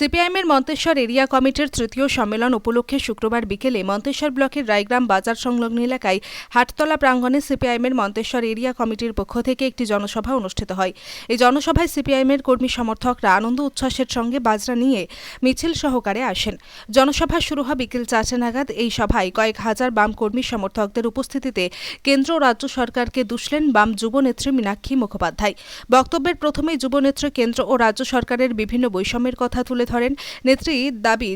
সিপিআইএমের মন্তেশ্বর এরিয়া কমিটির তৃতীয় সম্মেলন উপলক্ষে শুক্রবার বিকেলে মন্তেশ্বর ব্লকের রায়গ্রাম বাজার সংলগ্ন এলাকায় হাটতলা প্রাঙ্গণে সিপিআইএমের মন্তেশ্বর এরিয়া কমিটির পক্ষ থেকে একটি জনসভা অনুষ্ঠিত হয়। এই জনসভায় সিপিআইএমের কর্মী সমর্থকরা আনন্দ উচ্ছ্বাসের সঙ্গে বাজনা নিয়ে মিছিল সহকারে আসেন। জনসভা শুরু হয় বিকেল 4টা নাগাদ। এই সভায় কয়েক হাজার বাম কর্মী সমর্থকদের উপস্থিতিতে কেন্দ্র ও রাজ্য সরকারকে দুষলেন বাম যুবনেত্রী মীনাক্ষী মুখোপাধ্যায়। বক্তব্যের প্রথমেই যুবনেত্রী কেন্দ্র ও রাজ্য সরকারের বিভিন্ন বৈষম্যের কথা তুলে ধরেন। নেত্রীর দাবি,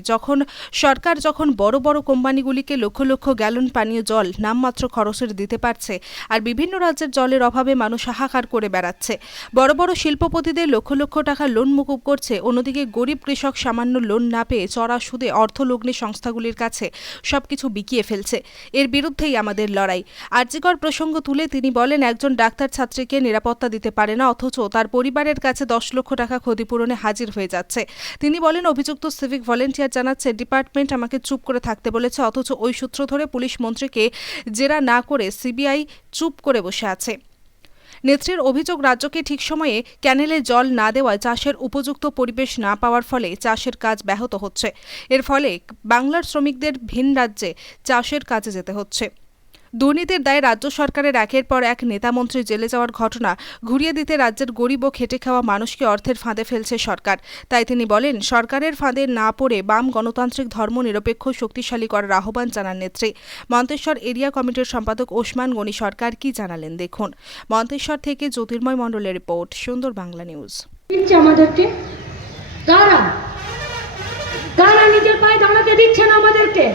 সরকার যখন বড় বড় কোম্পানিগুলিকে লক্ষ লক্ষ গ্যালন পানীয় জল নামমাত্র খরচের দিতে পারছে, আর বিভিন্ন রাজ্যের জলের অভাবে মানুষ হাহাকার করে বেড়াচ্ছে, বড় বড় শিল্পপতিদের লক্ষ লক্ষ টাকা লোন মুকুব করছে, অন্যদিকে গরিব কৃষক সামান্য লোন না পেয়ে চড়া সুদে অর্থলগ্নি সংস্থাগুলির কাছে সবকিছু বিকিয়ে ফেলছে। এর বিরুদ্ধেই আমাদের লড়াই। আরজিকর প্রসঙ্গ তুলে তিনি বলেন, একজন ডাক্তার ছাত্রীকে নিরাপত্তা দিতে পারে না, অথচ তার পরিবারের কাছে 10 লক্ষ টাকা ক্ষতিপূরণে হাজির হয়ে যাচ্ছে। তিনি বলেন, অভিযুক্ত সিভিক ভলেন্টিয়ার জানাচ্ছে, ডিপার্টমেন্ট আমাকে চুপ করে থাকতে বলেছে, অথচ ওই সূত্র ধরে পুলিশ মন্ত্রীকে জেরা না করে সিবিআই চুপ করে বসে আছে। নেত্রীর অভিযোগ, রাজ্যকে ঠিক সময়ে ক্যানেলে জল না দেওয়ায় চাষের উপযুক্ত পরিবেশ না পাওয়ার ফলে চাষের কাজ ব্যাহত হচ্ছে। এর ফলে বাংলার শ্রমিকদের ভিন রাজ্যে চাষের কাজে যেতে হচ্ছে। দুর্নীতির দায়ে রাজ্য সরকারের একের পর এক নেতামন্ত্রী জেলে যাওয়ার ঘটনা ঘুরিয়ে দিতে রাজ্যের গরিব ও খেটে খাওয়া মানুষকে অর্থের ফাঁদে ফেলছে সরকার। তাই তিনি বলেন, সরকারের ফাঁদে না পড়ে বাম গণতান্ত্রিক ধর্ম নিরপেক্ষ শক্তিশালী করার আহ্বান জানান নেত্রী। মন্তেশ্বর এরিয়া কমিটির সম্পাদক ওসমান গনি সরকার কি জানালেন দেখুন। মন্তেশ্বর থেকে জ্যোতির্ময় মণ্ডলের রিপোর্ট, সুন্দর বাংলা নিউজ। আমাদেরকে কারা নিজের পায়ে দাঁড়াতে দিচ্ছেন? আমাদেরকে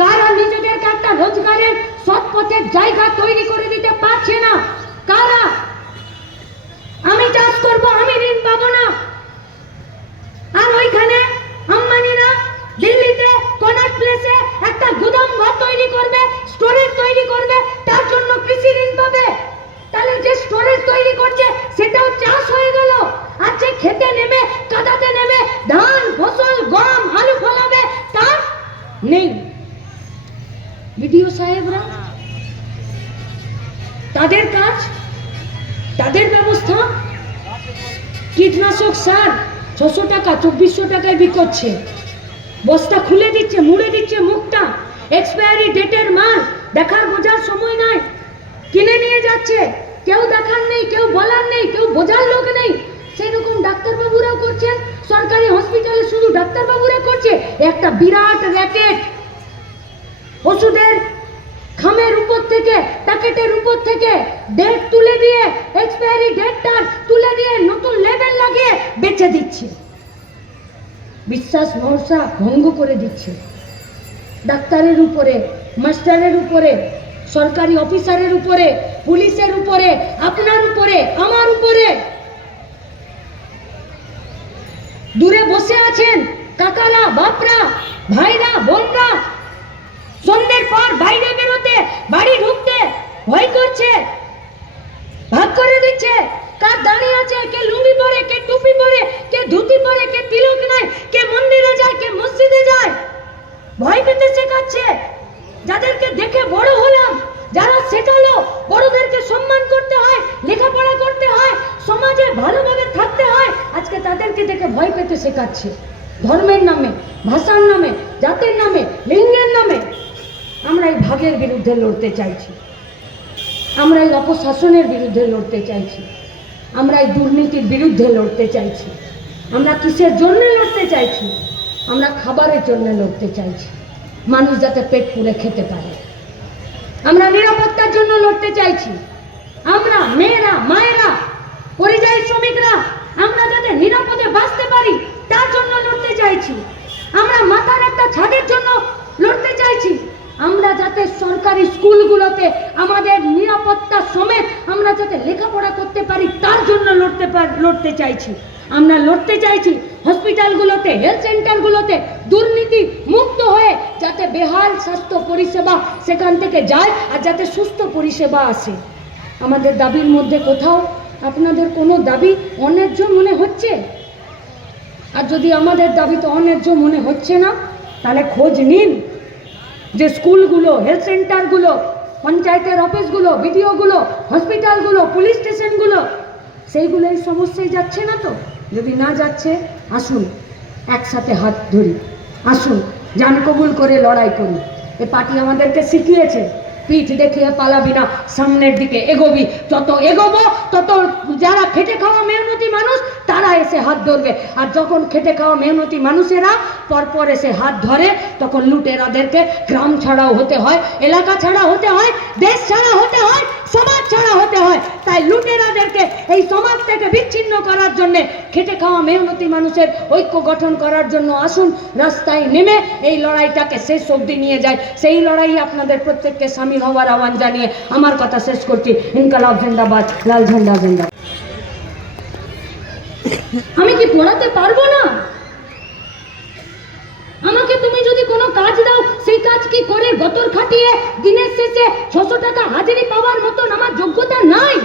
কারা নিজেদেরকে একটা রোজগারের সৎ পথের জায়গা তৈরি করে দিতে পারছে না? কারা? আমি চাষ করব, আমি ঋণ পাবো না, আর ওইখানে আম্বানিরা দিল্লিতে কনাট প্লেসে একটা গুদাম ঘর তৈরি করবে, স্টোরেজ তৈরি করবে, তার জন্য কৃষি ঋণ পাবে। তাহলে যে স্টোরেজ তৈরি করছে সেটাও চাষ হয়ে গেল, আর যে খেতে নেমে কাদাতে নেমে ধান ফসল গম আলু ফলাবে তার নেই। বিডিও সাহেবরা তাদের কাজ, তাদের ব্যবস্থা, কীটনাশক সার 600 টাকা 2400 টাকায় বিকোচ্ছে, বস্তা খুলে দিচ্ছে, মুড়ে দিচ্ছে মুখটা, এক্সপায়ারি ডেটের মাল দেখার বোঝার সময় নাই, কিনে নিয়ে যাচ্ছে, কেউ দেখার নেই, কেউ বলার নেই, কেউ বোঝার লোক নেই। সেই রকম ডাক্তারবাবুরাও করছেন, সরকারি হসপিটালে শুধু ডাক্তারবাবুরা করছে। একটা বিরাট র্যাকেট, ওষুধের খামের উপর থেকে, প্যাকেটের উপর থেকে ডেট তুলে দিয়ে, এক্সপায়ারি ডেটটা তুলে দিয়ে নতুন লেবেল লাগিয়ে বেচে দিচ্ছে, বিশ্বাস ভরসা ভঙ্গ করে দিচ্ছে। ডাক্তারের উপরে, মাস্টারের উপরে, সরকারি অফিসারের উপরে, পুলিশের উপরে, আপনার উপরে, আমার উপরে। দূরে বসে আছেন কাকারা, বাপরা, ভাইরা, বোনরা, সন্ধ্যের পর বাইরে বেরোতে, বাড়ি ঢুকতে ভয় করছে, ভাগ করে দিচ্ছে। কার দাঁড়িয়ে আছে, কে লুঙ্গি পরে, কে টুপি পরে, কে ধুতি পরে, কে তিলক নাই, কে মন্দিরে যায়, কে মসজিদে যায়, ভয় পেতে শেখাচ্ছে। যাদেরকে দেখে বড় হলাম, যারা শেখালো বড়দেরকে সম্মান করতে হয়, লেখাপড়া করতে হয়, সমাজে ভালোভাবে থাকতে হয়, আজকে তাদেরকে দেখে ভয় পেতে শেখাচ্ছে। ধর্মের নামে, ভাষার নামে, জাতের নামে, লিঙ্গের নামে আমরা এই ভাগের বিরুদ্ধে লড়তে চাইছি, আমরা এই অপশাসনের বিরুদ্ধে লড়তে চাইছি, আমরা এই দুর্নীতির বিরুদ্ধে লড়তে চাইছি। আমরা কিসের জন্য লড়তে চাইছি? আমরা খাবারের জন্য লড়তে চাইছি, মানুষ যাতে পেট পুরে খেতে পারে। আমরা নিরাপত্তার জন্য লড়তে চাইছি। আমরা মেয়েরা, মায়েরা, পরিযায়ী শ্রমিকরা আমরা যাতে নিরাপদে বাঁচতে পারি তার জন্য লড়তে চাইছি। আমরা মাথার একটা ছাদের জন্য লড়তে চাইছি। আমরা যাতে সরকারি স্কুলগুলোতে আমাদের নিরাপত্তা সমেত আমরা যাতে লেখাপড়া করতে পারি তার জন্য লড়তে চাইছি। আমরা লড়তে চাইছি হসপিটালগুলোতে, হেলথ সেন্টারগুলোতে দুর্নীতি মুক্ত হয়ে যাতে বেহাল স্বাস্থ্য পরিষেবা সেখান থেকে যায়, আর যাতে সুস্থ পরিষেবা আসে। আমাদের দাবির মধ্যে কোথাও আপনাদের কোনো দাবি অন্যায্য মনে হচ্ছে? আর যদি আমাদের দাবি তো অন্যায্য মনে হচ্ছে না, তাহলে খোঁজ নিন যে স্কুলগুলো, হেলথ সেন্টারগুলো, পঞ্চায়েতের অফিসগুলো, বিডিওগুলো, হসপিটালগুলো, পুলিশ স্টেশনগুলো, সেইগুলো এই সমস্যায় যাচ্ছে না তো? যদি না যাচ্ছে, আসুন একসাথে হাত ধরি, আসুন জান কবুল করে লড়াই করি। এ পার্টি আমাদেরকে শিখিয়েছে পিঠ দেখিয়ে পালাবি না, সামনের দিকে এগোবি। যত এগোবো তত যারা খেটে খাওয়া মেহনতি মানুষ তারা এসে হাত ধরবে, আর যখন খেটে খাওয়া মেহনতি মানুষেরা পরপর এসে হাত ধরে তখন লুটেরাদেরকে গ্রাম ছাড়াও হতে হয়, এলাকা ছাড়া হতে হয়, দেশ ছাড়া হতে হয়, সমাজ ছাড়া হতে হয়। তাই লুটেরাদেরকে এই সমাজ থেকে বিচ্ছিন্ন করার জন্য, খেটে খাওয়া মেহনতি মানুষের ঐক্য গঠন করার জন্য আসুন রাস্তায় নেমে এই লড়াইটাকে শেষ অবধি নিয়ে যায়। সেই লড়াই আপনাদের প্রত্যেককে সামিল হওয়ার আহ্বান জানিয়ে আমার কথা শেষ করছি। ইনকালাব জিন্দাবাদ, লাল ঝান্ডা জিন্দাবাদ। আমি কি পড়াতে পারবো না? আমাকে তুমি যদি কোনো কাজ দাও সেই কাজ কি করে গতর খাটিয়ে দিনের শেষে 600 টাকা হাজিরি পাওয়ার মতন আমার যোগ্যতা নাই।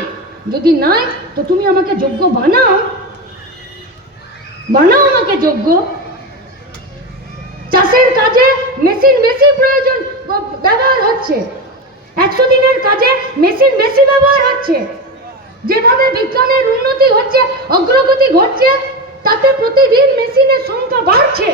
যদি নাই তো তুমি আমাকে যোগ্য বানাও, বানাও আমাকে যোগ্য। চাষের কাজে মেশিন বেশি প্রয়োজন ব্যবহার হচ্ছে, 100 দিনের কাজে মেশিন বেশি ব্যবহার হচ্ছে। যেভাবে বিজ্ঞানের উন্নতি হচ্ছে, অগ্রগতি ঘটছে, তাতে প্রতিদিন মেশিনের সংখ্যা বাড়ছে।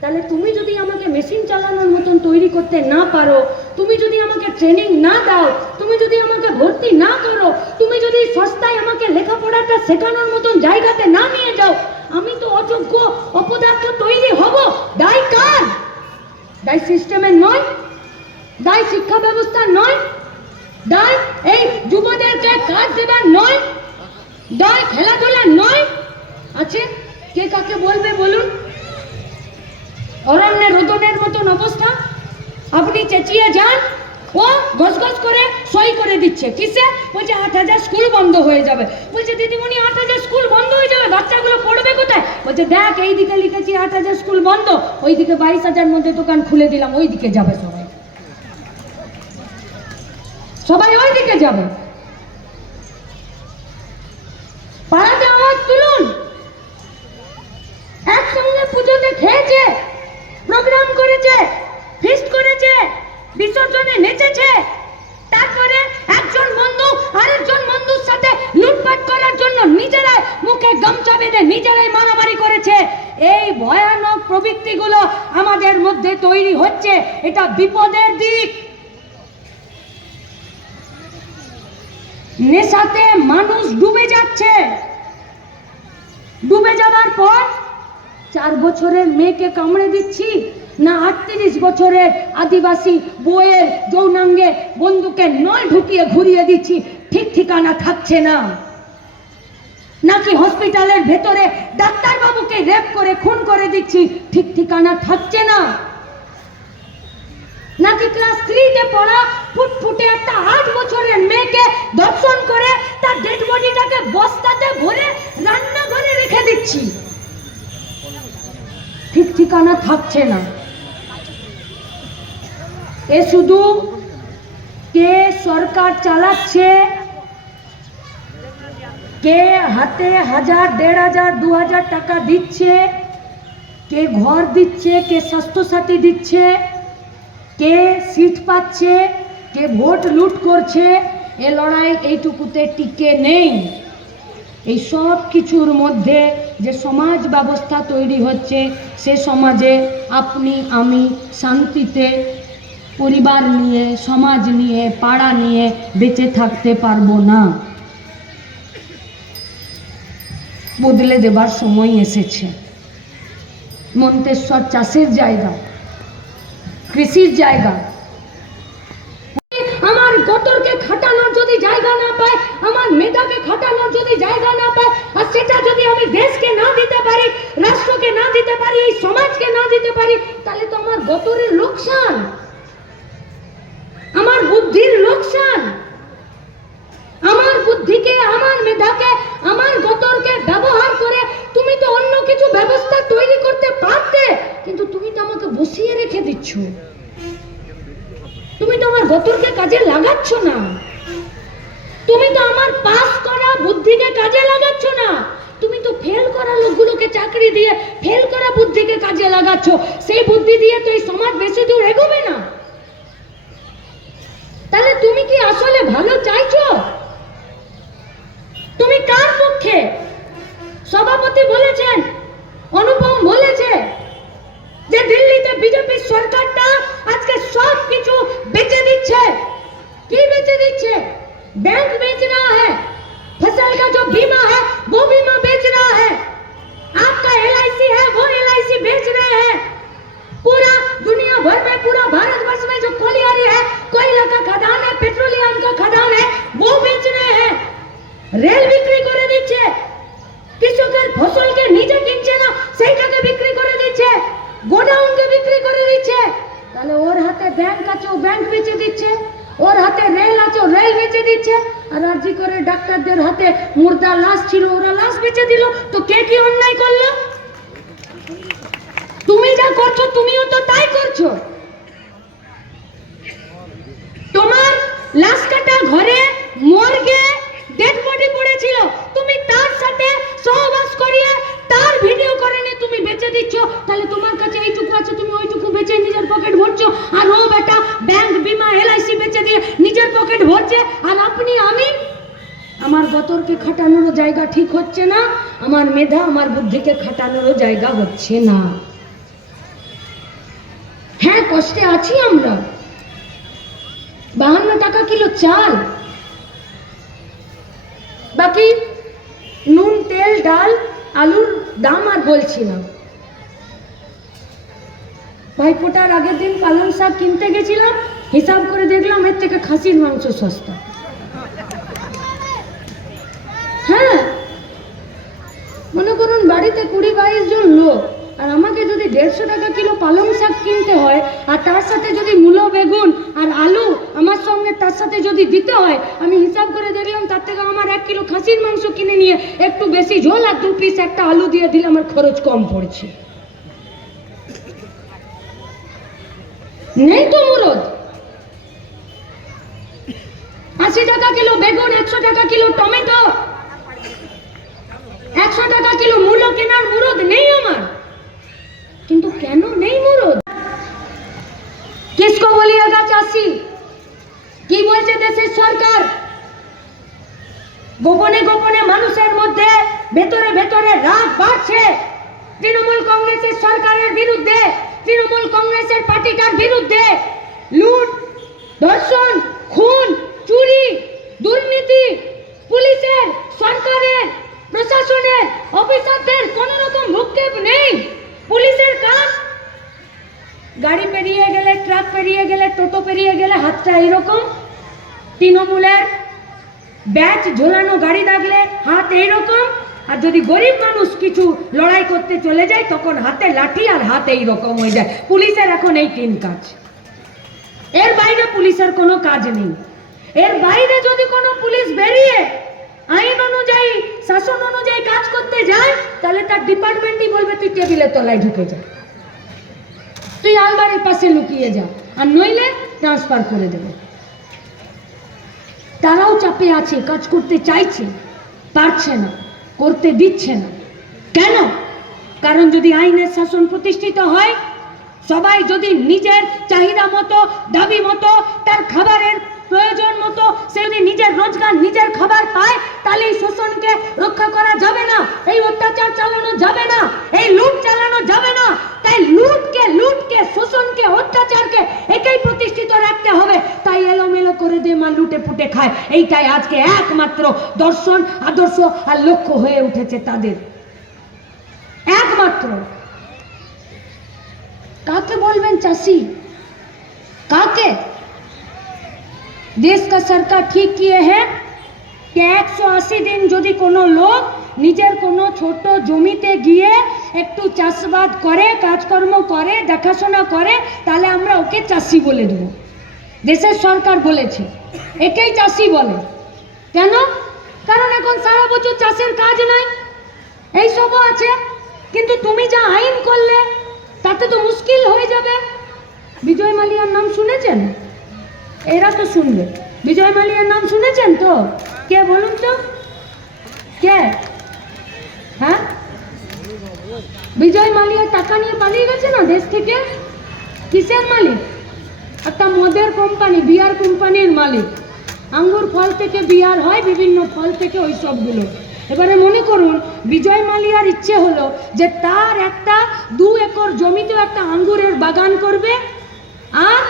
তাহলে তুমি যদি আমাকে মেশিন চালানোর মতন তৈরি করতে না পারো, তুমি যদি আমাকে ট্রেনিং না দাও, তুমি যদি আমাকে ভর্তি না করো, তুমি যদি সস্তায় আমাকে লেখাপড়াটা শেখানোর মতন জায়গাতে না নিয়ে যাও, আমি তো অযোগ্য অপদার্থ তৈরি হব। দায় কার? দায় সিস্টেমের নয়, দায় শিক্ষা ব্যবস্থার নয়, দায় এই যুবদেরকে কাজ দেবার নয়, দায় খেলাধুলার নয়। আছে কে কাকে বলবে বলুন? অরণ্যে রোদনের মতন অবস্থা, আপনি চেঁচিয়ে যান, ও ঘস করে সই করে দিচ্ছে। কিসে? বলছে 8000 স্কুল বন্ধ হয়ে যাবে। বলছে দিদিমণি 8000 স্কুল বন্ধ হয়ে যাবে, বাচ্চাগুলো পড়বে কোথায়? বলছে দেখ এই দিকে লিখেছি 8000 স্কুল বন্ধ, ওই দিকে 22,000 মধ্যে দোকান খুলে দিলাম, ওই দিকে যাবে সবাই, সবাই ওই দিকে যাবে। পাড়াতে আওয়াজ তুলুন। একসঙ্গে পুজোতে খেয়েছে, প্রোগ্রাম করেছে, ফিস্ট করেছে, বিসর্জনে নেচেছে, তারপরে একজন বন্ধু আরেকজন বন্ধুর সাথে লুটপাট করার জন্য নিজেরাই মুখে গামছা বেঁধে নিজেরাই মারামারি করেছে। এই ভয়ানক প্রবৃত্তিগুলো আমাদের মধ্যে তৈরি হচ্ছে, এটা বিপদের দিক। নেশাতে মানুষ ডুবে যাচ্ছে, ডুবে যাবার পর 4 বছরের মেয়েকে কামড়ে দিচ্ছি না 38 বছরের আদিবাসী বউয়ের যৌনাঙ্গে বন্দুকের নল ঢুকিয়ে ঘুরিয়ে দিচ্ছি, ঠিক ঠিকানা থাকছে না। নাকি হসপিটালের ভেতরে ডাক্তার বাবুকে রেপ করে খুন করে দিচ্ছি, ঠিক ঠিকানা থাকছে না। নাকি ক্লাস 3-তে পড়া ফুটফুটে একটা 8 বছরের মেয়েকে দর্শন করে তার ডেড বডিটাকে বস্তাতে ভরে রান্নাঘরে রেখে দিচ্ছি, ঠিক ঠিকানা থাকছে না। এ শুধু কে সরকার চালাচ্ছে, কে হাতে 1000, 1500, 2000 টাকা দিচ্ছে, কে ঘর দিচ্ছে, কে স্বাস্থ্যসাথী দিচ্ছে, কে সিট পাচ্ছে, কে ভোট লুট করছে, এ লড়াই এইটুকুতে টিকে নেই। এই সব কিছুর মধ্যে যে সমাজ ব্যবস্থা তৈরি হচ্ছে, সে সমাজে আপনি আমি শান্তিতে পরিবার নিয়ে, সমাজ নিয়ে, পাড়া নিয়ে বেঁচে থাকতে পারবো না। বদলে দেবার সময় এসেছে। মন্তেশ্বর চাষের জায়গা, কৃষির জায়গা। আমার গতরকে খাটানোর যদি জায়গা না পায়, আমার মেধাকে খাটানোর যদি জায়গা না পায়, আর সেটা যদি আমি দেশকে না দিতে পারি, রাষ্ট্রকে না দিতে পারি, এই সমাজকে না দিতে পারি, তাহলে তো আমার গতরের লোকসান, আমার বুদ্ধির লোকসান। আমার বুদ্ধিকে, আমার মেধাকে, আমার গতরকে ব্যবহার করে তুমি তো অন্য কিছু ব্যবস্থা তৈরি করতে পারতে, কিন্তু তুমি তো আমাকে বসিয়ে রেখে দিচ্ছ। তুমি তো আমার গতরকে কাজে লাগাচ্ছ না, তুমি তো আমার পাস করা বুদ্ধিকে কাজে লাগাচ্ছ না, তুমি তো ফেল করা লোকগুলোকে চাকরি দিয়ে ফেল করা বুদ্ধিকে কাজে লাগাচ্ছ। সেই বুদ্ধি দিয়ে তো এই সমাজ বেশি দূর এগোবে না। তাহলে তুমি কি আসলে ভালো চাইছো? তুমি কার পক্ষে? সভাপতি বলেছেন, অনুপম বলে बेच रहे हैं। पूरा दुनिया भर में, पूरा भारतवर्ष में जो कोलियारी है, कोयला का खदान है, पेट्रोलियम का खदान है, वो बेच रहे हैं। रेल बिक्री करे দিচ্ছে, কৃষকের ফসলকে নিজে কিনছে না, সেইটাকে বিক্রি করে দিচ্ছে, গোডাউনকে বিক্রি করে দিচ্ছে। তাহলে ওর হাতে ব্যাংক আছে, ও ব্যাংক বেচে দিচ্ছে, ওর হাতে রেল আছে, ও রেল বেচে দিচ্ছে। আর আরজি করে ডাক্তারদের হাতে মুর্দা লাশ ছিল, ওরা লাশ বেচে দিল। তো কে কি অন্যায় করলো? তুমি যা করছো তুমিও তো তাই করছো। তোমার লাশ কাটা ঘরে মর্গে ডেড বডি পড়েছিল, তুমি তার সাথে সহবাস করিয়ে তার ভিডিও করে নিয়ে তুমি বেচে দিচ্ছ। তাহলে তোমার কাছে এইটুকু আছে, তুমি ওইটুকু বেচে নিজের পকেট ভরছো। আর ও বেটা ব্যাংক, বিমা, এলআইসি বেচে দিয়ে নিজের পকেট ভরছে। আর আপনি, আমি, আমার গতরকে খাটানোর জায়গা ঠিক হচ্ছে না, আমার মেধা, আমার বুদ্ধিকে খাটানোর জায়গা হচ্ছে না। হ্যাঁ, কষ্টে আছি আমরা। 52 টাকা কিলো চাল, বাকি নুন, তেল, ডাল, আলুর দাম আর বলছি না। ভাইফোঁটার আগের দিন পালং শাক কিনতে গেছিলাম, হিসাব করে দেখলাম এর থেকে খাসির মাংস সস্তা। হ্যাঁ, মনে করুন বাড়িতে 20-22 জন লোক, আর আমাকে যদি 150 টাকা কিলো পালং শাক কিনতে হয়, আর তার সাথে যদি মূলো, বেগুন আর আলু আমার সঙ্গে তার সাথে যদি দিতে হয়, আমি হিসাব করে দেখলাম তার থেকে আমার 1 কিলো খাসির মাংস কিনে নিয়ে একটু বেশি ঝোল আর 2 পিস একটা আলু দিয়ে দিলে আমার খরচ কম পড়ছে। নেই তো মুরদ। 80 টাকা কিলো বেগুন, 100 টাকা কিলো টমেটো, 100 টাকা কিলো মূলো কেনার মুরদ নেই আমার। কিন্তু কেন নেই মুরদ? কিসকো বলিয়েগা চাষি? কি বলছে দেশের সরকার? গোপনে গোপনে মানুষের মধ্যে ভেতরে ভেতরে রাগ বাড়ছে তৃণমূল কংগ্রেসের সরকারের বিরুদ্ধে, তৃণমূল কংগ্রেসের পার্টিটার বিরুদ্ধে। লুট, ধর্ষণ, খুন, চুরি, দুর্নীতি, পুলিশের, সরকারের, প্রশাসনের, অফিসারদের কোন রকম ভূক্ষেপ নেই। পুলিশের কাজ গাড়ি পেরিয়ে গেলে, ট্রাক পেরিয়ে গেলে, টোটো পেরিয়ে গেলে হাতটা এইরকম, তৃণমূলের ব্যাচ ঝোলানো গাড়ি দেখলে হাত এইরকম, আর যদি গরিব মানুষ কিছু লড়াই করতে চলে যায় তখন হাতে লাঠি আর হাত এইরকম হয়ে যায়। পুলিশের এখন এই 3 কাজ, এর বাইরে পুলিশের কোনো কাজ নেই। এর বাইরে যদি কোনো পুলিশ বেরিয়ে আইন অনুযায়ী, শাসন অনুযায়ী কাজ করতে যায়, তাহলে তার ডিপার্টমেন্টই বলবে তুই টেবিলের তলায় ঢুকে যা, তুই আলমারির পাশে লুকিয়ে যা, আর নইলে ট্রান্সফার করে দেবে। তারাও চাপে আছে, কাজ করতে চাইছে, পারছে না, করতে দিচ্ছে না। কেন? কারণ যদি আইনের শাসন প্রতিষ্ঠিত হয়, সবাই যদি নিজের চাহিদা মতো, দাবি মতো, তার খাবারের প্রয়োজন মতো সে যদি নিজের রোজগার, নিজের খাবার পায়, তাহলে এই শোষণকে রক্ষা করা যাবে না, এই অত্যাচার চালানো যাবে না, এই লুট চালানো যাবে না। তাই লুটকে, শোষণকে, অত্যাচারকে একেই প্রতিষ্ঠিত রাখতে হবে। তাই এলোমেলো করে দিয়ে মা লুটে পুটে খায়, এইটাই আজকে একমাত্র দর্শন, আদর্শ আর লক্ষ্য হয়ে উঠেছে তাদের। একমাত্র। কাকে বলবেন চাষি? কাকে? देश का सरकार ठीक किए हैं कि 180 दिन যদি কোনো লোক নিজের কোনো ছোট জমিতে গিয়ে একটু চাষবাদ করে, কাজকর্ম করে, দেখাশোনা করে, তাহলে আমরা ওকে চাষি বলে দেব। দেশের সরকার বলেছে একেই চাষি বলে। কেন? কারণ এখন সারা বছর চাষের কাজ নাই, এই সবও আছে। কিন্তু তুমি যা আইন করলে তাতে তো মুশকিল হয়ে যাবে। বিজয় মালিয়ার নাম শুনেছেন? এরা তো শুনবে। বিজয় মালিয়ার নাম শুনেছেন তো? কে বলুন তো? কে? হ্যাঁ, বিজয় মালিয়া টাকা নিয়ে পালিয়ে গেছে না দেশ থেকে। কিসের মালিক? একটা মদের কোম্পানি, বিয়ার কোম্পানির মালিক। আঙ্গুর ফল থেকে বিয়ার হয়, বিভিন্ন ফল থেকে ওই সবগুলো। এবারে মনে করুন বিজয় মালিয়ার ইচ্ছে হলো যে তার একটা 2 একর জমিতেও একটা আঙ্গুরের বাগান করবে, আর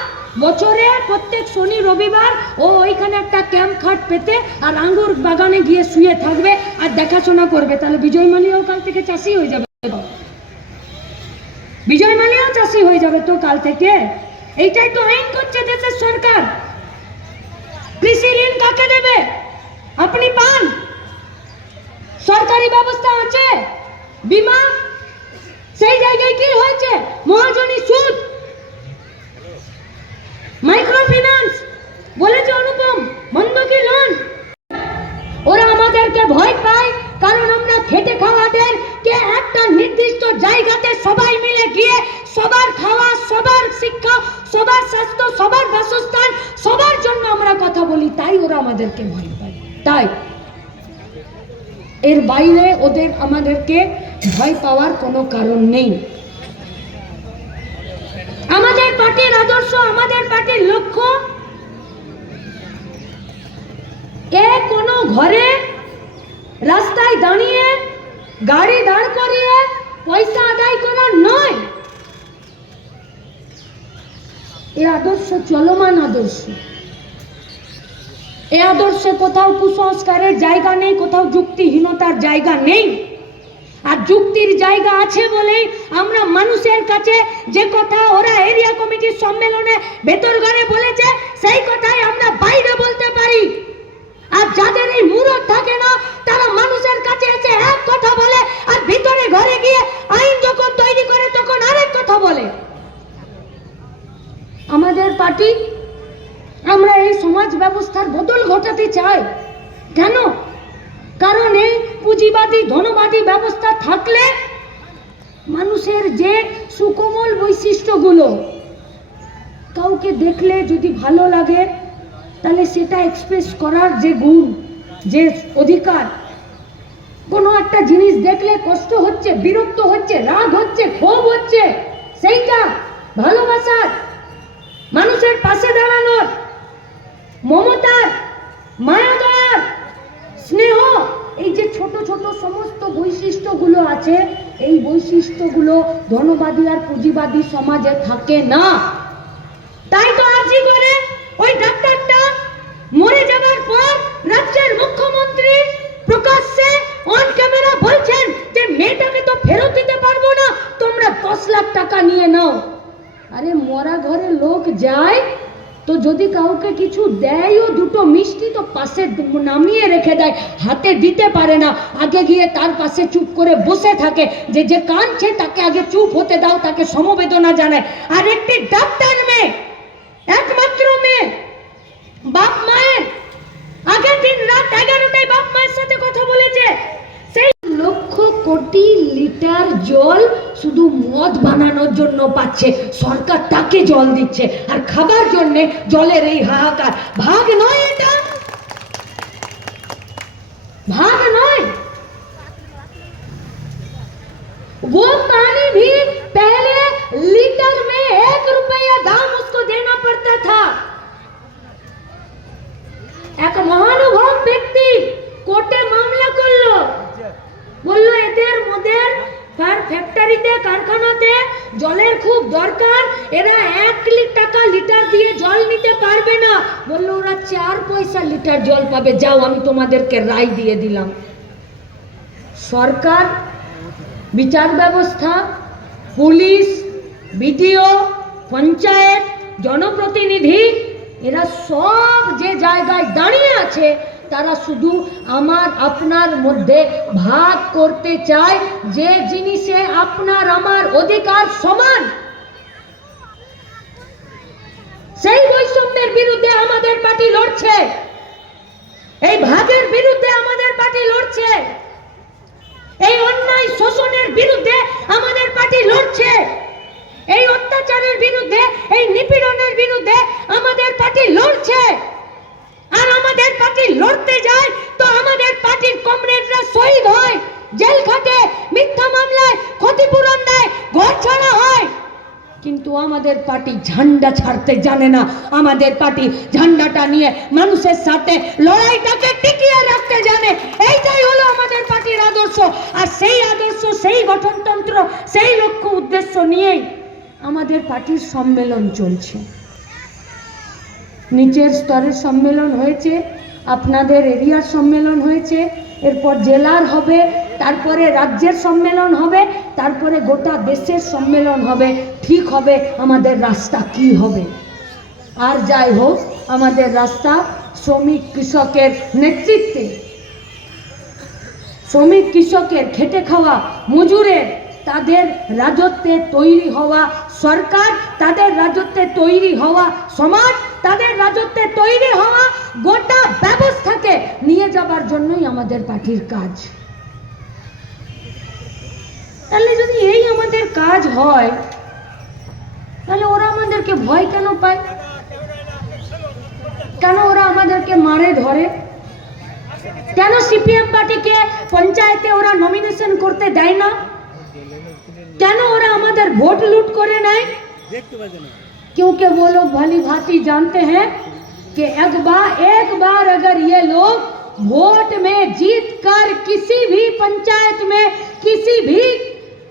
বছরে প্রত্যেক শনি রবিবার ও ওইখানে একটা ক্যাম্প খাট পেতে আর আঙ্গুর বাগানে গিয়ে শুয়ে থাকবে আর দেখাশোনা করবে। তাহলে বিজয় মালিয়াও কাল থেকে চাষি হয়ে যাবে। বিজয় মালিয়াও চাষি হয়ে যাবে তো কাল থেকে। এইটাই তো আইন করছে দেশের সরকার। কৃষি ঋণ কাকে দেবে? আপনি পান? সরকারি ব্যবস্থা আছে, বীমা, সেই জায়গায় কি হয়েছে? মহাজনী সুদ, মাইক্রো ফিন্যান্স বলেছে অনুপম, বন্ধকি লোন। ওরা আমাদেরকে ভয় পায় কারণ আমরা খেটে খাওয়াদের কে একটা নির্দিষ্ট জায়গাতে সবাই মিলে গিয়ে সবার খাওয়া, সবার শিক্ষা, সবার স্বাস্থ্য, সবার বাসস্থান, সবার জন্য আমরা কথা বলি, তাই ওরা আমাদেরকে ভয় পায়। তাই এর বাইরে ওদের আমাদেরকে ভয় পাওয়ার কোনো কারণ নেই। আমাদের পার্টির আদর্শ, আমাদের পার্টির লক্ষ্য কোনো ঘরে রাস্তায় দাঁড়িয়ে গাড়ি দাঁড় করিয়ে পয়সা আদায় করা নয়। এই আদর্শ চলমান আদর্শ। এই আদর্শে কোথাও কুসংস্কারের জায়গা নেই, কোথাও যুক্তিহীনতার জায়গা নেই। আর যুক্তির জায়গা আছে বলেই আমরা মানুষের কাছে যে কথা ওরা এরিয়া কমিটির সম্মেলনে ভেতর ঘরে বলেছে, সেই কথাই আমরা বাইরে বলতে পারি। আর যাদের এই মুরত থাকে না, তারা মানুষের কাছে এসে এক কথা বলে আর ভিতরে ঘরে গিয়ে আইন যখন তৈরি করে তখন আরেক কথা বলে। আমাদের পার্টি, আমরা এই সমাজ ব্যবস্থার বদল ঘটাতে চাই। কেন? কারণ এই পুঁজিবাদী ধনবাদী ব্যবস্থা থাকলে মানুষের যে সুকোমল বৈশিষ্ট্যগুলো, কাউকে দেখলে যদি ভালো লাগে তাহলে সেটা এক্সপ্রেস করার যে গুণ, যে অধিকার, কোনো একটা জিনিস দেখলে কষ্ট হচ্ছে, বিরক্ত হচ্ছে, রাগ হচ্ছে, ক্ষোভ হচ্ছে, সেইটা ভালোবাসার, মানুষের পাশে দাঁড়ানোর, মমতার, মায়া দয়ার, স্নেহ, এই যে ছোট ছোট সমস্ত বৈশিষ্ট্যগুলো আছে, এই বৈশিষ্ট্যগুলো ধনবাদী আর পুঁজিবাদী সমাজে থাকে না। তাই তো আজই করে ওই ডাক্তারটা মরে যাবার পর রাজ্যের মুখ্যমন্ত্রী প্রকাশ্যে অন ক্যামেরা বলছেন যে মেয়েটাকে তো ফেরত দিতে পারবো না, তোমরা 10 লাখ টাকা নিয়ে নাও। আরে মরা ঘরে লোক যায় তো যদি কাউকে কিছু দেয়ও, দুটো মিষ্টি তো পাশে নামিয়ে রেখে দেয়, হাতে দিতে পারে না, আগে গিয়ে তার পাশে চুপ করে বসে থাকে, যে যে কাঁদছে তাকে আগে চুপ হতে দাও, তাকে সমবেদনা জানায়। আর একটি ডাক্তার মেয়ে, একমাত্র মেয়ে, বাপ মায়ের আগের দিন রাত 11টায় বাপ মায়ের সাথে কথা বলেছে। সেই লক্ষ কোটি লিটার জল শুধু মদ বানানোর জন্য পাচ্ছে, সরকার তাকে জল দিচ্ছে, আর খাবার জন্য জলের এই হাহাকার। ভাগ নয়, এটা भाग नॉय। वो पानी भी पहले लीटर में 1 रुपया दाम उसको देना पड़ता था। एक महानुभाव व्यक्ति कोर्टे मामला करलो, बोललो एদের মোদের ফ্যাক্টরিতে কারখানাতে জলের খুব দরকার, এরা 1 টাকা লিটার দিয়ে জল নিতে পারবে না। বললো ওরা 4 পয়সা লিটার জল পাবে, যাও আমি তোমাদেরকে রায় দিয়ে দিলাম। সরকার, বিচার ব্যবস্থা, পুলিশ, বিডিও, পঞ্চায়েত, জনপ্রতিনিধি, এরা সব যে জায়গায় দাঁড়িয়ে আছে তারা শুধু আমার আপনার মধ্যে ভাগ করতে চায়, যে জিনিসে আপনার আমার অধিকার সমান। সেই বৈষম্যের বিরুদ্ধে আমাদের পার্টি লড়ছে, এই ভাগের বিরুদ্ধে আমাদের পার্টি লড়ছে, এই অন্যায় শোষণের বিরুদ্ধে আমাদের পার্টি লড়ছে, এই অত্যাচারের বিরুদ্ধে, এই নিপীড়নের বিরুদ্ধে আমাদের পার্টি লড়ছে। আর আমাদের পার্টি লড়তে যায় তো আমাদের পার্টির কমরেডরা শহীদ হয়, জেল খাটে, মিথ্যা মামলায় ক্ষতিপূরণ দেয়, ঘর ছাড়া হয়। কিন্তু আমাদের পার্টি ঝান্ডা ছাড়তে জানে না। আমাদের পার্টি ঝান্ডাটা নিয়ে মানুষের সাথে লড়াইটাকে টিকিয়ে রাখতে জানে। এইটাই হলো আমাদের পার্টির আদর্শ। আর সেই আদর্শ, সেই গঠনতন্ত্র, সেই লক্ষ্য উদ্দেশ্য নিয়েই আমাদের পার্টির সম্মেলন চলছে। নিচের স্তরের সম্মেলন হয়েছে, আপনাদের এরিয়ার সম্মেলন হয়েছে, এরপর জেলার হবে, তারপরে রাজ্যের সম্মেলন হবে। তারপরে গোটা দেশের সম্মেলন হবে, ঠিক হবে আমাদের রাস্তা কি হবে। আর যাই হোক, আমাদের রাস্তা শ্রমিক কৃষকের নেতৃত্বে, শ্রমিক কৃষকের খেটে খাওয়া মজুরের তাদের রাজত্বে তৈরি হওয়া সরকার, তাদের রাজত্বে তৈরি হওয়া সমাজ, তাদের রাজত্বে তৈরি হওয়া গোটা ব্যবস্থাকে নিয়ে যাবার জন্যই আমাদের পার্টির কাজ। তাহলে যদি এই আমাদের কাজ হয়, তাহলে ওরা আমাদেরকে ভয় কেন পায়? কেন ওরা আমাদেরকে মারে ধরে? কেন সিপিএম পার্টিকে পঞ্চায়েতে ওরা নমিনেশন করতে দেয় না? কেন ওরা আমাদের ভোट लूट করে নেয়? क्योंकि वो लोग भली भांति जानते हैं कि एक बार अगर ये लोग वोट में जीत कर किसी भी पंचायत में, किसी भी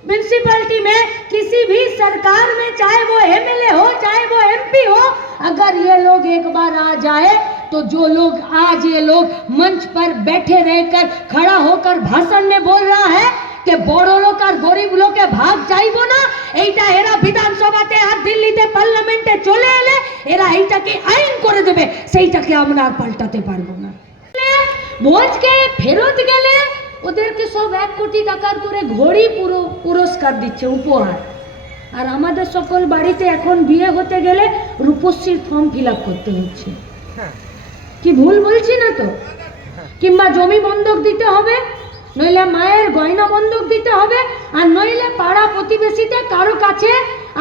म्यूनिसिपैलिटी में, किसी भी सरकार में, चाहे वो एमएलए हो चाहे वो एमपी हो, अगर ये लोग एक बार आ जाए तो जो लोग आज ये लोग मंच पर बैठे रहकर खड़ा होकर भाषण में बोल रहा है कि बड़ो लोग और गरीब लोग के भाग चाइबो ना, এইটা এরা বিধানসভাতে আর দিল্লিতে পার্লামেন্টে চলে এলে এরা এইটাকে আইন করে দেবে, সেইটাকে আমরা আর পাল্টাতে পারবো না। ভোজকে ফেরত গেলে ওদেরকে সব 1 কোটি টাকার করে ঘড়ি পুরস্কার দিচ্ছে, উপহার। আর আমাদের সকল বাড়িতে এখন বিয়ে হতে গেলে রূপশ্রীর ফর্ম ফিল আপ করতে হচ্ছে। কি ভুল বলছি না তো? কিংবা জমি বন্ধক দিতে হবে, নইলে মায়ের গয়না বন্ধক দিতে হবে, আর নইলে পাড়া প্রতিবেশীতে কারো কাছে,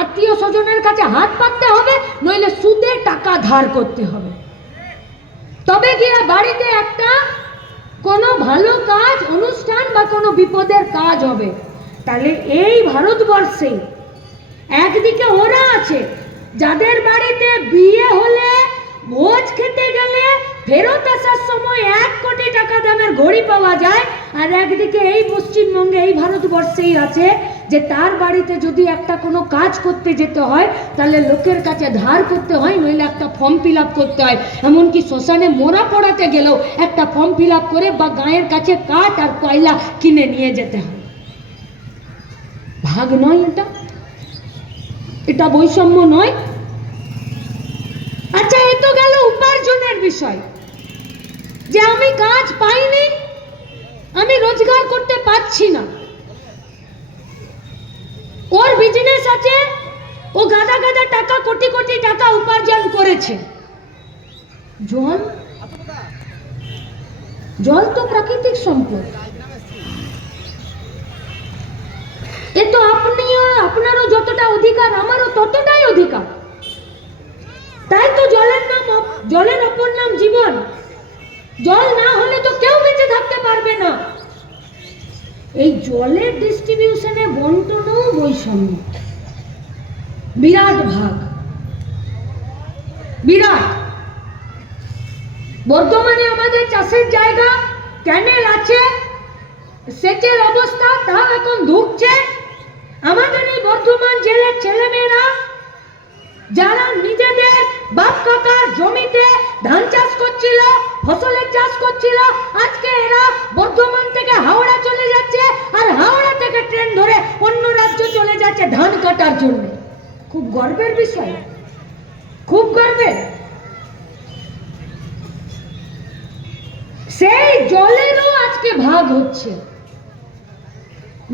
আত্মীয় স্বজনের কাছে হাত পাততে হবে, নইলে সুদে টাকা ধার করতে হবে। তবে গিয়ে বাড়িতে একটা কোনো ভালো কাজ, অনুষ্ঠান বা কোনো বিপদের কাজ হবে। তাহলে এই ভারতবর্ষে একদিকে ওরা আছে যাদের বাড়িতে বিয়ে হলে, ভোজ খেতে গেলে ফেরত আসার সময় 1 কোটি টাকা দামের ঘড়ি পাওয়া যায়, আর একদিকে এই পশ্চিমবঙ্গে, এই ভারতবর্ষেই আছে যে তার বাড়িতে যদি একটা কোনো কাজ করতে যেতে হয় তাহলে লোকের কাছে ধার করতে হয়, নইলে একটা ফর্ম ফিল আপ করতে হয়। এমনকি শ্মশানে মোড়া পড়াতে গেলেও একটা ফর্ম ফিল আপ করে বা গায়ের কাছে কাঠ আর কয়লা কিনে নিয়ে যেতে হয়। ভাগ নয় এটা? এটা বৈষম্য নয়? আচ্ছা, এ তো গেল উপার্জনের বিষয়, যে আমি কাজ পাইনি, আমি রোজগার করতে পারছি না, ওর বিজনেস আছে, ও গাদা গাদা টাকা, কোটি কোটি টাকা উপার্জন করেছে। জল, জল তো প্রাকৃতিক সম্পদ, এ তো আপনারও যতটা অধিকার আমারও ততটাই অধিকার। তাই তো জলের অপর নাম জীবন। জল না হলে তো কেউ বেঁচে থাকতে পারবে না। এই জলের ডিস্ট্রিবিউশনে বন্টনও বৈষম্য, বিরাট ভাগ, বিরাট। বর্তমানে আমাদের চাষের জায়গা, ক্যানেল আছে, সেচের অবস্থা তাও এখন ধুকছে। আমাদের এই বর্ধমান জেলার ছেলেমেয়েরা যারা নিজেদের বাপ কাকার জমিতে ধান চাষ করছিল, ফসলের চাষ করছিল, আজকে এরা বর্ধমান থেকে হাওড়া চলে যাচ্ছে, আর হাওড়া থেকে ট্রেন ধরে অন্য রাজ্য চলে যাচ্ছে ধান কাটার জন্য। খুব গর্বের বিষয়, খুব গর্বের। সেই জলেরও আজকে ভাগ হচ্ছে,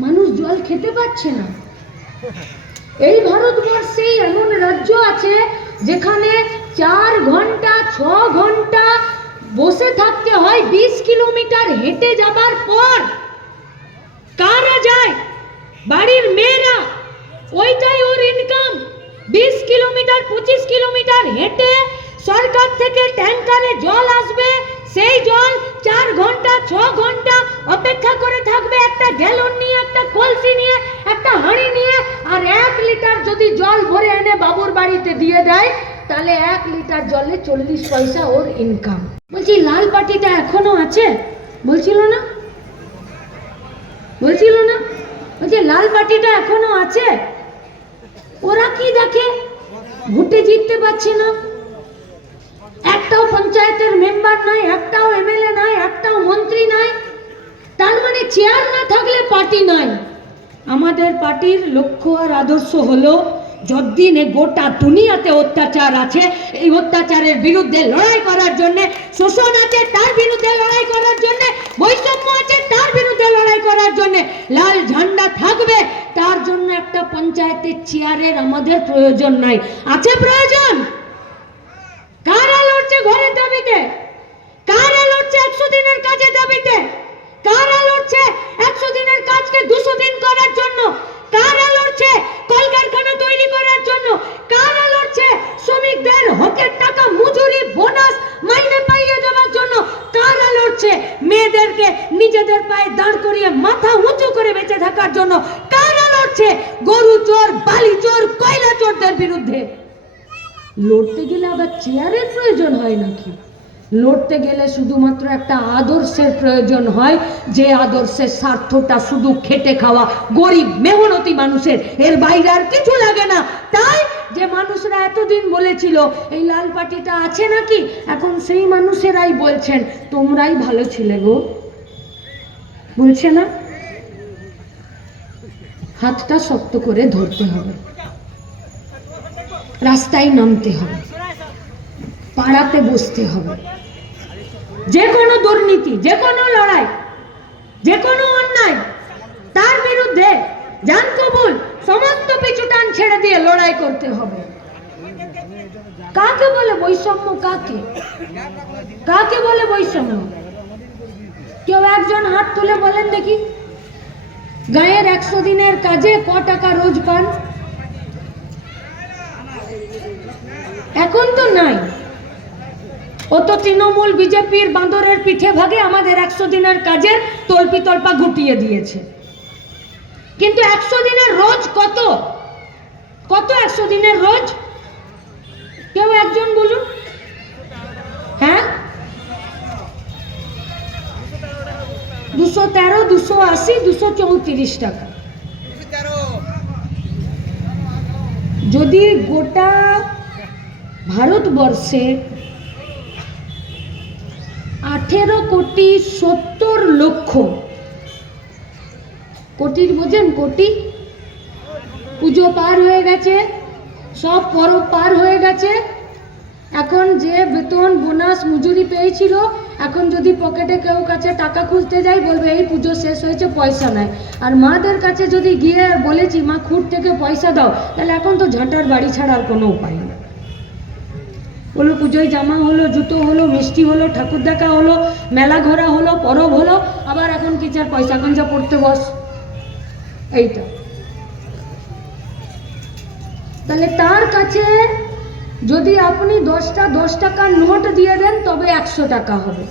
মানুষ জল খেতে পাচ্ছে না। এই ভারতবর্ষে এমন রাজ্য আছে যেখানে 4 ঘন্টা 6 ঘন্টা বসে থাকতে হয় 20 কিলোমিটার হেঁটে যাবার পর। কারা যায়? বাড়ির মেয়েরা, ওইটাই ওর ইনকাম। 20 কিলোমিটার 25 কিলোমিটার হেঁটে সরকার থেকে ট্যাঙ্কারে জল আসবে, সেই জল 4 ঘন্টা 6 ঘন্টা অপেক্ষা করে থাকবে, একটা গ্যালন নিয়ে, একটা কলসি নিয়ে, একটা হাঁড়ি নিয়ে, আর 1 লিটার যদি জল ভরে এনে বাবুর বাড়িতে দিয়ে দেয়, তাহলে 1 লিটার জলে 40 পয়সা ওর ইনকাম। বলছি, লাল পার্টিটা এখনো আছে? বলছিল না? বলছিল না? বলছি, লাল পার্টিটা এখনো আছে। ওরা কি দেখে? ভোটে জিততে পারছে না, একটাও পঞ্চায়েতের মেম্বার নাই, একটাও এমএলএ নাই, একটাও মন্ত্রী নাই। তার মানে চেয়ার না থাকলে পার্টি নাই। আমাদের পার্টির লক্ষ্য আর আদর্শ হলো যতদিন এ গোটা দুনিয়াতে অত্যাচার আছে এই অত্যাচারের বিরুদ্ধে লড়াই করার জন্য, শোষণ আছে তার বিরুদ্ধে লড়াই করার জন্য, বৈষম্য আছে তার বিরুদ্ধে লড়াই করার জন্য লাল ঝান্ডা থাকবে। তার জন্য একটা পঞ্চায়েতের চেয়ারের আমাদের প্রয়োজন নাই। আছে প্রয়োজন? কারা লড়ছে ঘরের দাবিতে? কারা লড়ছে 100 দিনের কাজের দাবিতে? কারা লড়ছে 100 দিনের কাজকে 200 দিন করার জন্য? কারা লড়ছে কলকারখানা তৈরি করার জন্য? কারা লড়ছে শ্রমিকদের হকের টাকা, মজুরি, বোনাস, মাইনে পাইয়ে দেওয়ার জন্য? কারা লড়ছে মেয়েদেরকে নিজেদের পায়ে দাঁড় করিয়ে মাথা উঁচু করে বেঁচে থাকার জন্য? কারা লড়ছে গরু চোর, বালি চোর, কয়লা চোরদের বিরুদ্ধে? লড়তে গেলে আবার চেয়ারের প্রয়োজন হয় নাকি? লড়তে গেলে শুধুমাত্র একটা আদর্শের প্রয়োজন হয়, যে আদর্শের স্বার্থটা শুধু খেটে খাওয়া গরিব মেহনতি মানুষের, এর বাইরে আর কিছু লাগে না। তাই যে মানুষরা এতদিন বলেছিল এই লাল পার্টিটা আছে নাকি, এখন সেই মানুষেরাই বলছেন তোমরাই ভালো ছিলে গো, বলছে না? হাতটা শক্ত করে ধরতে হবে, রাস্তায় নামতে হবে, পাড়াতে বসতে হবে। যে কোনো দুর্নীতি, যে কোনো লড়াই, যে কোনো অন্যায়, তার বিরুদ্ধে জান কবুল সমস্ত পিছুটান ছেড়ে দিয়ে লড়াই করতে হবে। কাকে বলে বৈষম্য? কাকে বলে বৈষম্য? কেউ একজন হাত তুলে বলেন দেখি, গায়ের 100 দিনের কাজে ক টাকা রোজ পান? এখন তো নাই। ও তো তৃণমূল বিজেপির বাঁদরের পিঠে ভাগে আমাদের 100 দিনের কাজের তল্পি তল্পা গুটিয়ে দিয়েছে। কিন্তু 100 দিনের রোজ কত? 100 দিনের রোজ? কেউ একজন বলুন। হ্যাঁ, 213, 280, 234 টাকা। যদি গোটা ভারতবর্ষে 18,70,00,000 কোটির, বোঝেন কোটি? পুজো পার হয়ে গেছে, সব পরব পার হয়ে গেছে। এখন যে বেতন, বোনাস, মজুরি পেয়েছিল, এখন যদি পকেটে কেউ কাছে টাকা খুঁজতে যাই বলবে এই পুজো শেষ হয়েছে, পয়সা নাই। আর মাদের কাছে যদি গিয়ে বলেছি মা খুঁট থেকে পয়সা দাও, তাহলে এখন তো ঝাঁটার বাড়ি ছাড়ার কোনো উপায় নেই। বললো পুজোয় জামা হলো, জুতো হলো, মিষ্টি হলো, ঠাকুর দেখা হলো, মেলা ঘোরা হলো, পরব হলো, আবার এখন কি চার পয়সা খঞ্জা পড়তে বস। এইটা তাহলে তার কাছে যদি আপনি 10টা 10 টাকার নোট দিয়ে দেন তবে 100 টাকা হবে।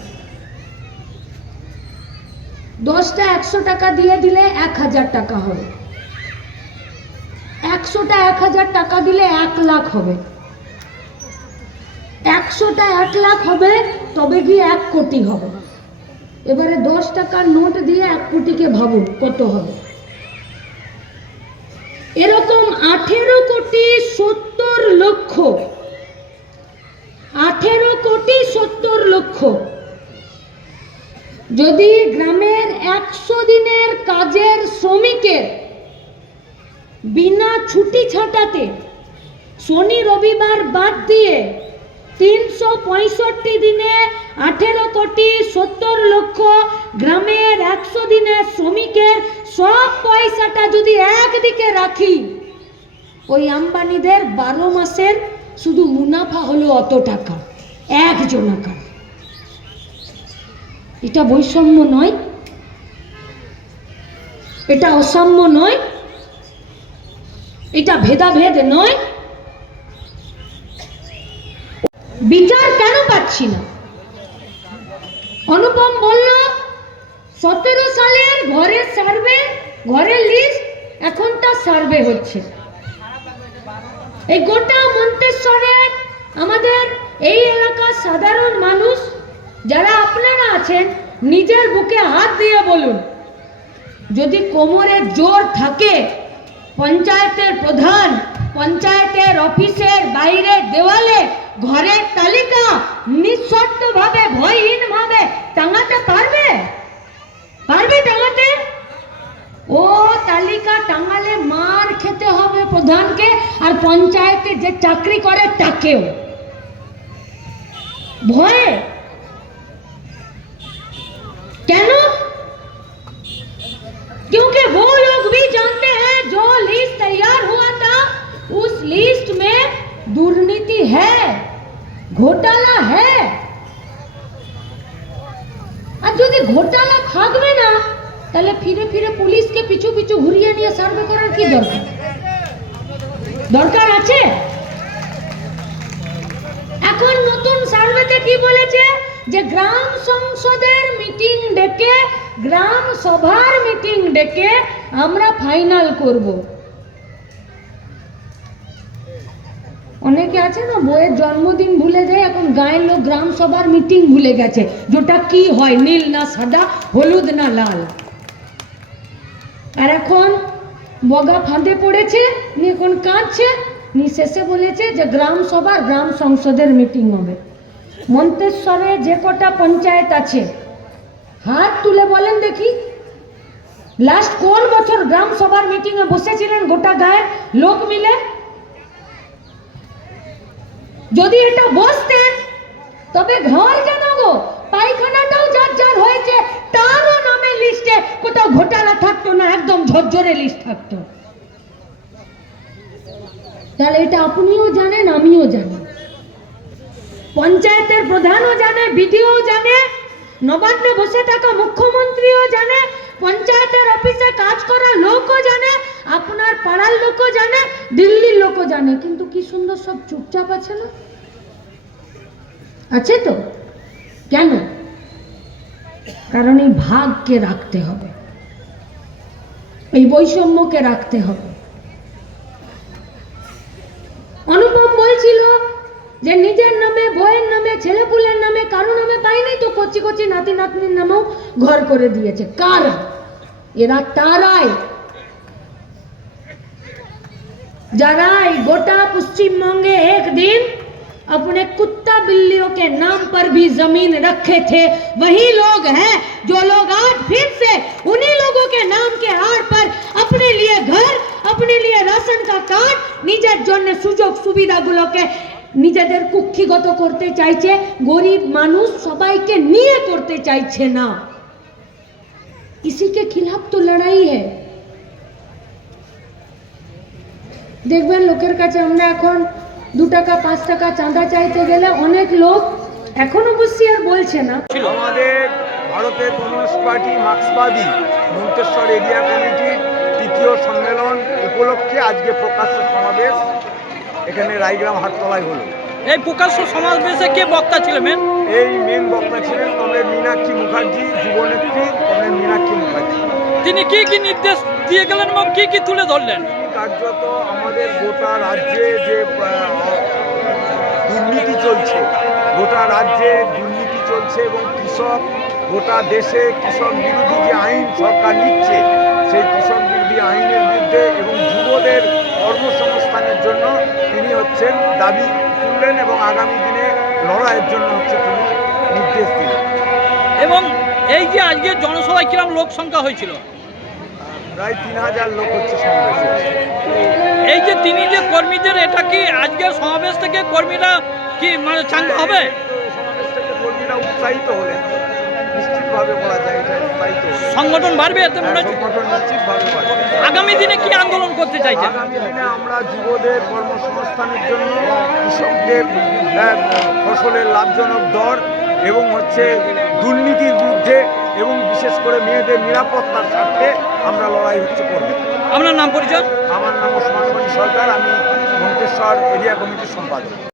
10টা 100 টাকা দিয়ে দিলে 1000 টাকা হবে। 100টা 1000 টাকা দিলে 1 লাখ হবে। 100টা 1 লাখ হবে, তবে গিয়ে 1 কোটি হবে। এবারে 10 টাকার নোট দিয়ে 1 কোটিকে ভাবুন কত হবে। এরকম 18,70,00,000, 18,70,00,000 যদি গ্রামের 100 দিনের কাজের শ্রমিকের বিনা ছুটি ছাটাতে শনি রবিবার বাদ দিয়ে 365 দিনে 18,70,00,000 গ্রামের 100 দিনের শ্রমিকের সব পয়সাটা যদি একদিকে রাখি, ওই আম্বানিদের 12 মাসের শুধু মুনাফা হলো অত টাকা একজনাকার। এটা বৈষম্য নয়? এটা অসাম্য নয়? এটা ভেদাভেদ নয়? বিচার কেন পাচ্ছি না? অনুপম বলল 17 সালের ঘরের সার্ভে, ঘরের লিস্ট, এখন তা সার্ভে হচ্ছে। এই গোটা মন্তেশ্বরে আমাদের এই এলাকার সাধারণ মানুষ যারা আপনারা আছেন, নিজের বুকে হাত দিয়ে বলুন, যদি কোমরে জোর থাকে, পঞ্চায়েতের প্রধান পঞ্চায়েতের অফিসের বাইরে দেওয়ালে ঘরের তালিকা নিঃশর্তভাবে, ভয়হীনভাবে টাঙাতে পারবে? টাঙাতে? ও তালিকা প্রধানকে আর পঞ্চায়েতে যে চাকরি করে তাকেও ভয়ে কেন? क्योंकि वो लोग भी जानते हैं जो लिस्ट तैयार हुआ था उस लिस्ट में दुर्नीति है, घोटाला है। আর যদি ঘোটালা থাকবে না তাহলে ফিরে ফিরে পুলিশকে পিছু পিছু ঘুরিয়ে নিয়ে সার্ভে করার কি দরকার আছে? এখন নতুন সার্ভেতে কি বলেছে যে গ্রাম সংসদের মিটিং ডেকে, গ্রাম সভার মিটিং ডেকে আমরা ফাইনাল করব। অনেকে আছে না বইয়ের জন্মদিন ভুলে যায়, এখন গায়ের লোক গ্রাম সভার মিটিং ভুলে গেছে, যেটা কি হয় নীল না সাদা, হলুদ না লাল। আর এখন বগা ফাঁদে পড়েছে, নিয়ে এখন কাঁদছে, নিয়ে শেষে বলেছে যে গ্রাম সভার গ্রাম সংসদের মিটিং হবে। মন্তেশ্বরে যে কটা পঞ্চায়েত আছে হাত তুলে বলেন দেখি, লাস্ট কোন বছর গ্রাম সভার মিটিং এ বসেছিলেন গোটা গায়ের লোক মিলে? যদি এটা বসতেন তবে ঘর কেন গো, পায়খানাটাও যার যার হয়েছে তারও নামে লিস্টে কোথাও ঘোটালা থাকতো না, একদম ঝরঝরে লিস্ট থাকতো। তাহলে এটা আপনিও জানেন, আমিও জানি, পঞ্চায়েতের প্রধানও জানে, বিডিও জানে, নবান্নে বসে থাকা মুখ্যমন্ত্রীও জানে, পঞ্চায়েতের অফিসে কাজ করা লোকও জানে, আপনার পাড়ার লোকও জানে, দিল্লির লোকও জানে, কিন্তু কি সুন্দর সব চুপচাপ আছে না? আছে তো কেন? কারণ এই ভাগকে রাখতে হবে, এই বৈষম্যকে রাখতে হবে। অনুপম বলছিল যে নিজের নামে, বইয়ের নামে, ছেলেপুলের নামে, কারো নামে পায়নি তো কচি কচি নাতি নাতনির নামেও ঘর করে দিয়েছে। কারা এরা? তারাই যারা এই গোটা পশ্चिमबंगे एक दिन अपने कुत्ता बिल्लियों के नाम पर भी जमीन रखे थे, वही लोग हैं जो लोग आज फिर से उन्हीं लोगों के नाम के आड़ पर अपने लिए घर, अपने लिए राशन का कार्ड, নিজের জন্য সুযোগ সুবিধাগুলোকে নিজেদের কুক্ষিগত করতে চাইছে। গরিব মানুষ সবাইকে নিয়ে করতে চাইছে না। इसी के खिलाफ तो लड़ाई है। দেখবেন লোকের কাছে আমরা এখন 2 টাকা 5 টাকা চাঁদা চাইতে গেলে অনেক লোক এখন অবশ্যই আর বলছে না। আমাদের ভারতের কমিউনিস্ট পার্টি মার্ক্সবাদী মন্তেশ্বর এরিয়া কমিটির 3য় সম্মেলন উপলক্ষে আজকে প্রকাশ্য সমাবেশ এখানে রায়গ্রাম হাটতলায় হলো। এই প্রকাশ্য সমাবেশে কে বক্তা ছিলেন? এই মেন বক্তা ছিলেন কমরেড মীনাক্ষী মুখার্জি, যুবনেত্রী কমরেড মীনাক্ষী মুখার্জি। তিনি কি কি নির্দেশ দিয়ে গেলেন এবং কি কি তুলে ধরলেন? কার্যত আমাদের গোটা রাজ্যে যে দুর্নীতি চলছে, গোটা রাজ্যে দুর্নীতি চলছে এবং কৃষক, গোটা দেশে কৃষক বিরোধী যে আইন সরকার নিচ্ছে, সেই কৃষক বিরোধী আইনের বিরুদ্ধে এবং যুবদের কর্মসংস্থানের জন্য তিনি হচ্ছেন দাবি তুললেন এবং আগামী দিনে লড়াইয়ের জন্য হচ্ছে তিনি নির্দেশ দিলেন। এবং এই যে আজকে জনসভায় কিরকম লোক সংখ্যা হয়েছিল? প্রায় 3000 লোক হচ্ছে সমাবেশে। এই যে তিনি যে কর্মীদের, এটা কি আজকের সমাবেশ থেকে কর্মীরা কি মানে চাঙ্গা হবে? সমাবেশ থেকে কর্মীরা উৎসাহিত হলেন, নিশ্চিতভাবে বলা যায় এটা উৎসাহিত হলেন। সংগঠন বাড়বে এতে মনে হচ্ছে? সংগঠন নিশ্চিতভাবে বাড়বে। আগামী দিনে কি আন্দোলন করতে চাইছেন? আগামী দিনে আমরা যুবদের কর্মসংস্থানের জন্য, কৃষকদের ফসলের লাভজনক দর এবং হচ্ছে দুর্নীতির বিরুদ্ধে এবং বিশেষ করে মেয়েদের নিরাপত্তার স্বার্থে আমরা লড়াই হচ্ছে করব। আপনার নাম পরিচয়? আমার নাম ওসমান গনি সরকার, আমি মন্তেশ্বর এরিয়া কমিটির সম্পাদক।